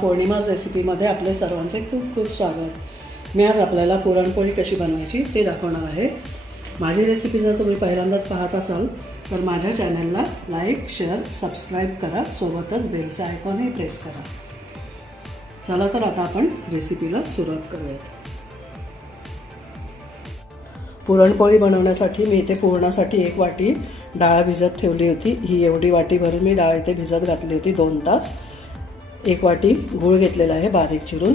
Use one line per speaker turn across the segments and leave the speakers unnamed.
पौर्णिमा रेसिपीमध्ये आपले सर्वांचे खूप खूप स्वागत. मी आज आपल्याला पुरणपोळी कशी बनवायची ते दाखवणार आहे. माझी रेसिपी जर तुम्ही पहिल्यांदाच पाहत असाल तर माझ्या चॅनलला लाईक शेअर सबस्क्राईब करा. सोबतच बेलचं आयकॉनही प्रेस करा. चला तर आता आपण रेसिपीला सुरुवात करूयात. पुरणपोळी बनवण्यासाठी मी इथे पुरणासाठी एक वाटी डाळ भिजत ठेवली होती. ही एवढी वाटी भरून मी डाळ इथे भिजत घातली होती दोन तास. एक वाटी गूळ घेतलेला आहे बारीक चिरून.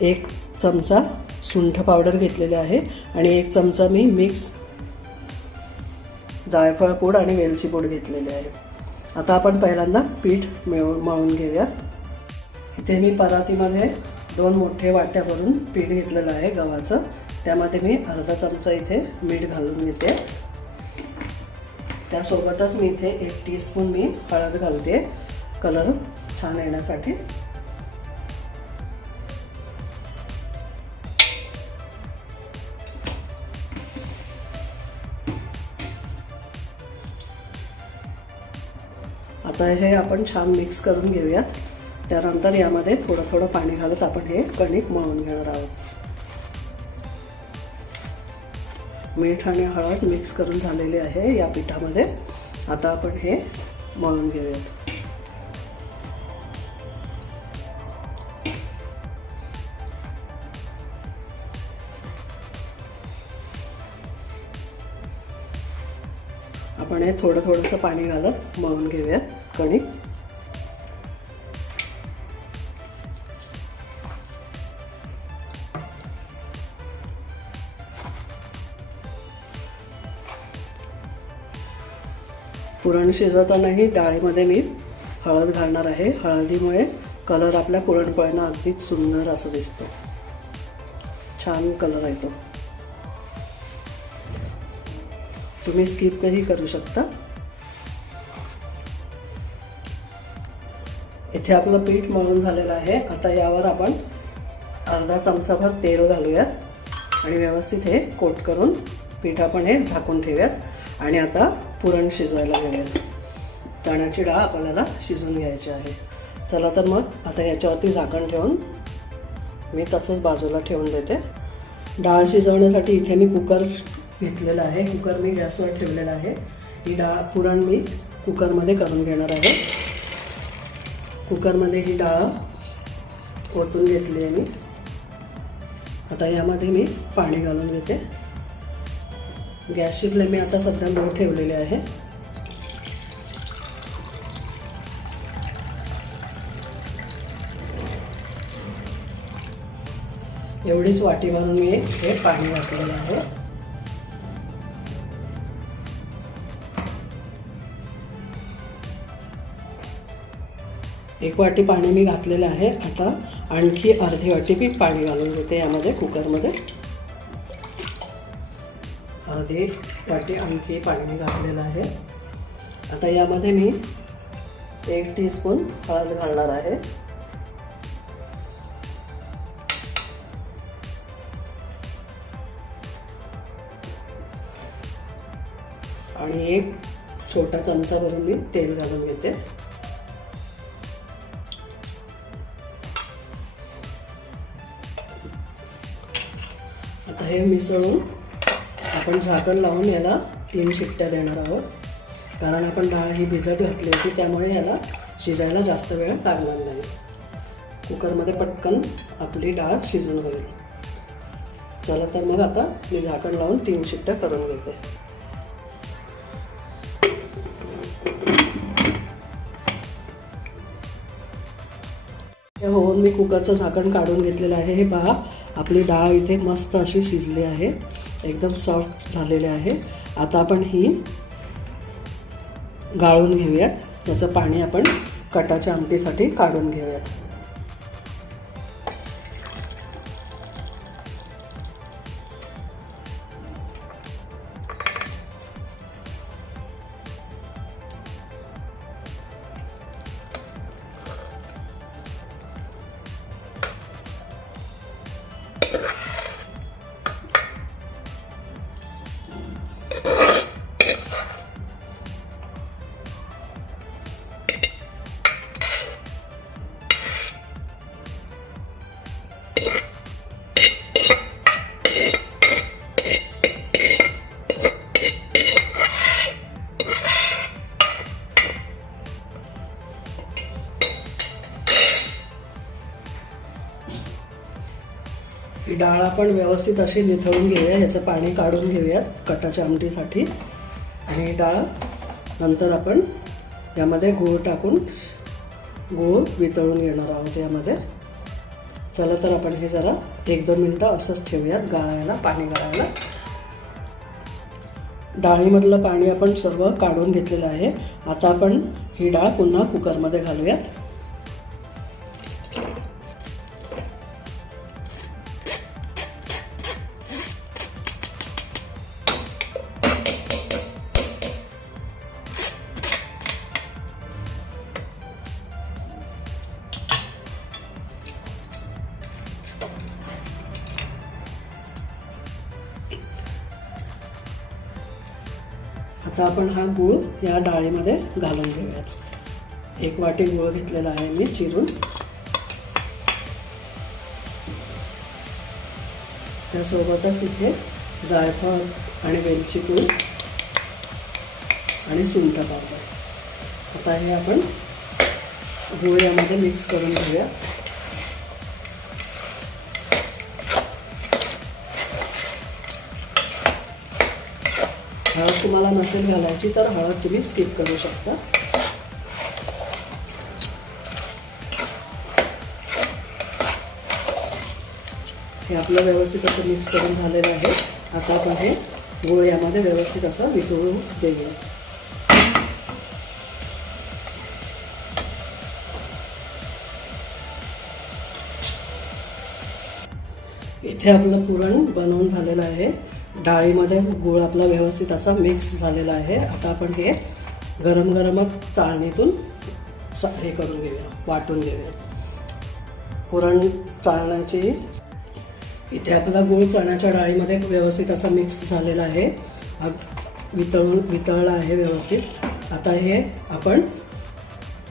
एक चमचा सुंठ पावडर घेतलेले आहे आणि एक चमचा मी मिक्स जायफळ पूड आणि वेलची पूड घेतलेली आहे. आता आपण पहिल्यांदा पीठ मिळवून मळून घेऊयात इथे मी परातीमध्ये दोन मोठे वाट्या भरून पीठ घेतलेलं आहे गव्हाचं. त्यामध्ये मी अर्धा चमचा इथे मीठ घालून घेते. त्यासोबतच मी इथे एक टीस्पून मी हळद घालते. कलर छान येण्यासाठी. आता हे आपण छान मिक्स करून घेऊयात. त्यानंतर यामध्ये थोडं थोडं पाणी घालत आपण हे कणिक मळून घेणार आहोत. मीठ आणि हळद मिक्स करून झालेले आहे या पिठामध्ये. आता आपण हे मळून घेऊयात. आपण हे थोडं थोडंसं पाणी घालत मळून घेऊयात कणिक पुरण शिजवतानाही डाळीमध्ये मी हळद घालणार आहे. हळदीमुळे कलर आपल्या पुरणपोळ्यांना अगदीच सुंदर असं दिसतो. छान कलर येतो. तुम्ही स्किपही करू शकता. इथे आपलं पीठ मळून झालेलं आहे. आता यावर आपण अर्धा चमचाभर तेल घालूयात आणि व्यवस्थित हे कोट करून पीठ आपण हे झाकून ठेवूयात. आणि आता पुरण शिजवायला घेऊयात चण्याची डाळ आपल्याला शिजवून घ्यायची आहे. चला तर मग आता याच्यावरती झाकण ठेवून मी तसंच बाजूला ठेवून देते. डाळ शिजवण्यासाठी इथे मी कुकर घेतलेला आहे. कुकर मी गॅसवर ठेवलेला आहे. ही डाळ पुरण मी कुकरमध्ये करून घेणार आहे. कुकरमध्ये ही डाळ ओतून घेतली आहे मी. आता यामध्ये मी पाणी घालून घेते. गॅसची फ्लेम मी आता सध्या लो ठेवलेली आहे. एवढीच वाटी भरून मी हे पाणी वाटलेलं आहे. एक वाटी पाणी मी घातलेलं आहे आता. आणखी अर्धी वाटी मी पाणी घालून घेते यामध्ये कुकरमध्ये. अर्धी वाटी आणखी पाणी मी घातलेलं आहे. आता यामध्ये मी एक टीस्पून हळद घालणार आहे. आणि एक छोटा चमचा भरून मी तेल घालून घेते. हे मिसळून. आपण झाकण लावून याला तीन शिट्ट्या देणार आहोत. कारण आपण डाळ ही भिजत घातली होती त्यामुळे याला शिजायला जास्त वेळ लागणार नाही. कुकरमध्ये पटकन आपली डाळ शिजून होईल. चला तर मग आता मी झाकण लावून तीन शिट्ट्या करून घेते. होऊन मी कुकरचं झाकण काढून घेतलेलं आहे. हे पहा आपली डाळ इथे मस्त अशी शिजली आहे. एकदम सॉफ्ट झालेली आहे. आता आपण ही गाळून घेऊयात. त्याचं पाणी आपण कटाच्या आमटीसाठी काढून घेऊयात. डाळ आपण व्यवस्थित अशी निथळून घेऊया ह्याचं पाणी काढून घेऊयात कटाच्या आमटीसाठी. आणि ही डाळ नंतर आपण यामध्ये गूळ टाकून गूळ वितळून घेणार आहोत यामध्ये. चला तर आपण हे जरा एक दोन मिनटं असंच ठेवूयात गाळायला पाणी गाळायला. डाळीमधलं पाणी आपण सर्व काढून घेतलेलं आहे. आता आपण ही डाळ पुन्हा कुकरमध्ये घालूयात. आता आपण हा गूळ या डाळीमध्ये घालून घेऊयात. एक वाटी गूळ घेतलेला आहे मी चिरून. त्यासोबतच इथे जायफळ आणि वेलची पूड आणि सुंठ पावडर. आता हे आपण गूळ यामध्ये मिक्स करून घेऊया हळद तुम्हाला नसेल घालायची तर हळद तुम्ही स्किप करू शकता. हे आपलं व्यवस्थित असं मिक्स करून झालेलं आहे. आता आपण हे गुळ यामध्ये व्यवस्थित असं वितळून देऊया. इथे आपलं पुरण बनवून झालेलं आहे. डाळीमध्ये गूळ आपला व्यवस्थित असा मिक्स झालेला आहे. आता आपण हे गरम गरमच चाळणीतून हे करून घेऊया वाटून घेऊया. पुरण चाळण्याची इथे आपला गूळ चण्याच्या डाळीमध्ये व्यवस्थित असा मिक्स झालेला आहे. वितळून वितळला आहे व्यवस्थित. आता हे आपण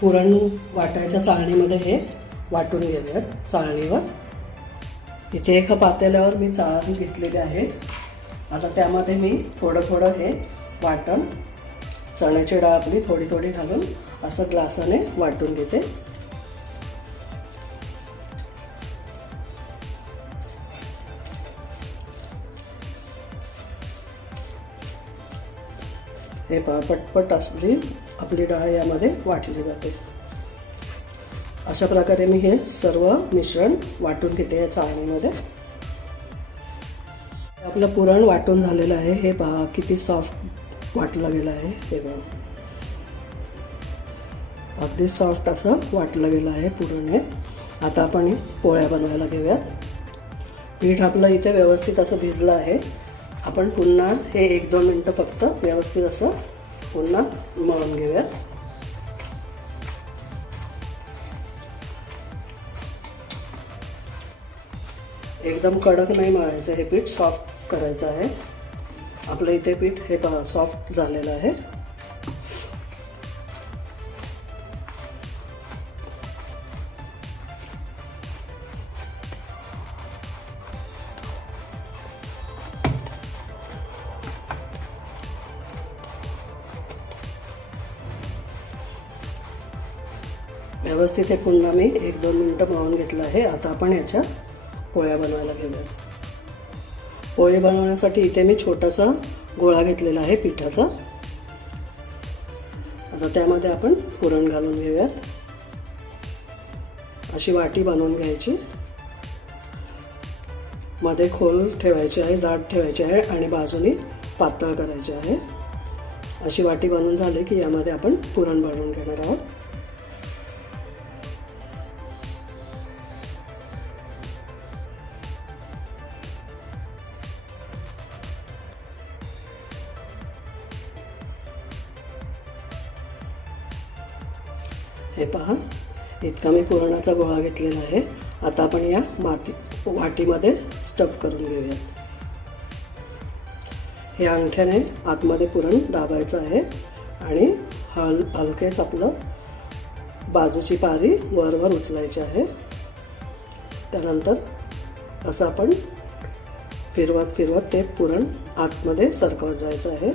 पुरण वाटायच्या चाळणीमध्ये हे वाटून घेऊयात चाळणीवर. इथे एका पातेल्यावर मी चाळण घेतलेली आहे. आता त्यामध्ये मी थोडं थोडं हे वाटण चण्याची डाळ आपली थोडी थोडी घालून असं ग्लासाने वाटून घेते. हे पहा पटपट असली आपली डाळ यामध्ये वाटली जाते. अशा प्रकारे मी हे सर्व मिश्रण वाटून घेते या चाळणीमध्ये. आपलं पुरण वाटून झालेलं आहे. हे पहा किती सॉफ्ट वाटलं गेलं आहे. हे बघा. अगदी सॉफ्ट असं वाटलं गेलं आहे पुरण हे आता आपण पोळ्या बनवायला घेऊयात पीठ आपलं इथे व्यवस्थित असं भिजलं आहे. आपण पुन्हा हे एक दोन मिनटं फक्त व्यवस्थित असं पुन्हा मळून घेऊयात एकदम कडक नाही मळायचं हे पीठ सॉफ्ट करायचं आहे. आपलं इथे पीठ हे पहा सॉफ्ट झालेलं आहे. व्यवस्थित हे पुन्हा मी एक दोन मिनटं मळून घेतलं आहे. आता आपण याच्या पोळ्या बनवायला घेऊयात. पोळी बनवण्यासाठी इथे मी छोटासा गोळा घेतलेला आहे पिठाचा. आता त्यामध्ये आपण पुरण घालून घेऊयात. अशी वाटी बनवून घ्यायची. मध्ये खोल ठेवायची आहे जाड ठेवायची आहे आणि बाजूनी पातळ करायची आहे. अशी वाटी बनवून झाली की यामध्ये आपण पुरण बनवून घेणार आहोत. हे पहा. इतका मी पुरणाचा गोळा घेतलेला आहे. आता आपण या माती वाटीमध्ये स्टफ करून घेऊयात. हे अंगठ्याने आतमध्ये पुरण दाबायचं आहे आणि हल हलकेच आपलं बाजूची पारी वरवर उचलायची आहे. त्यानंतर असं आपण फिरवत फिरवत ते पुरण आतमध्ये सरकवत जायचं आहे.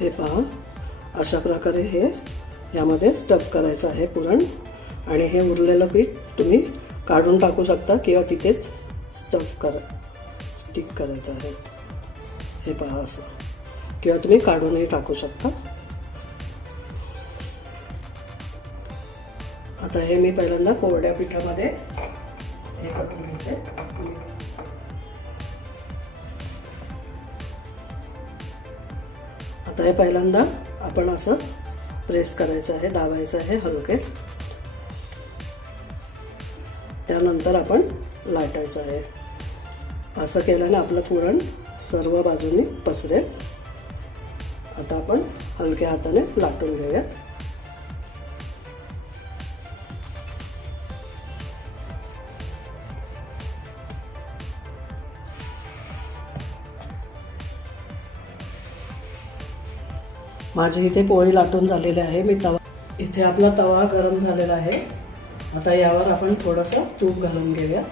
हे पहा. अशा प्रकारे हे यामध्ये स्टफ करायचं आहे पुरण. आणि हे उरलेलं पीठ तुम्ही काढून टाकू शकता किंवा तिथेच स्टफ करा स्टिक करायचं आहे. हे पहा असं. किंवा तुम्ही काढूनही टाकू शकता. आता हे मी पहिल्यांदा कोरड्या पिठामध्ये हे कटून घेते. आता हे पहिल्यांदा आपण असं प्रेस करायचं आहे दाबायचं आहे हलकेच. त्यानंतर आपण लाटायचं आहे. असं केल्याने आपलं पुरण सर्व बाजूनी पसरेल. आता आपण हलक्या हाताने लाटून घेऊयात. माझी इथे पोळी लाटून झालेली आहे मी तवा इथे आपला तवा गरम झालेला आहे. आता यावर आपण थोडंसं तूप घालून घेऊयात.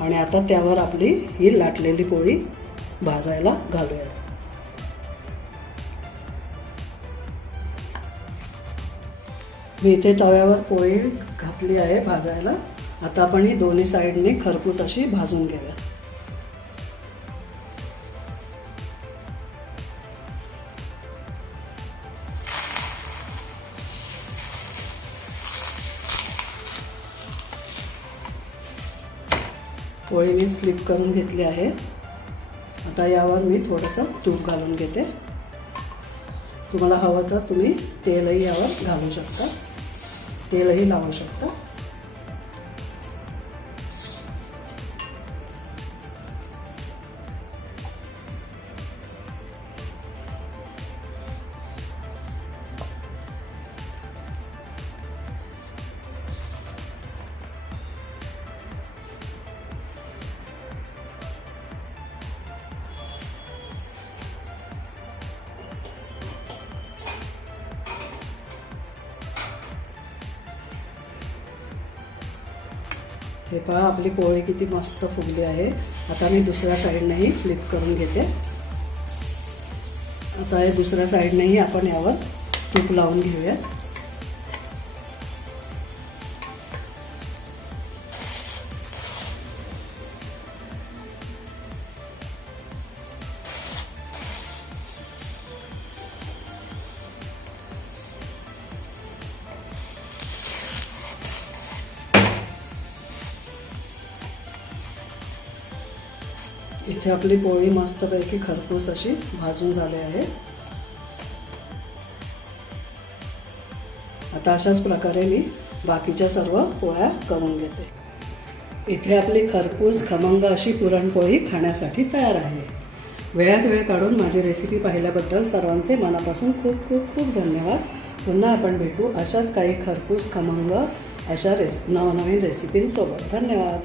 आणि आता त्यावर आपली ही लाटलेली पोळी भाजायला घालूयात. मी इथे तव्यावर पोळी घातली आहे भाजायला. आता आपण ही दोन्ही साईडने खरपूस अशी भाजून घेऊयात. पोळी मी फ्लिप करून घेतली आहे. आता यावर मी थोडंसं तूप घालून घेते. तुम्हाला हवं तर तुम्ही तेलही यावर घालू शकता. तेलही लावू शकता. हे पहा आपली पोळी किती मस्त फुगली आहे. आता मी दुसऱ्या साईडनेही फ्लिप करून घेते. आता हे दुसऱ्या साईडनेही आपण यावर तूप लावून घेऊयात. इथे आपली पोळी मस्तपैकी खरपूस अशी भाजून झाली आहे. आता अशाच प्रकारे मी बाकीच्या सर्व पोळ्या करून घेते. इथे आपली खरपूस खमंग अशी पुरणपोळी खाण्यासाठी तयार आहे. वेळात वेळ काढून माझी रेसिपी पाहिल्याबद्दल सर्वांचे मनापासून खूप खूप खूप धन्यवाद. पुन्हा आपण भेटू अशाच काही खरपूस खमंग अशा रेस नवनवीन रेसिपींसोबत धन्यवाद.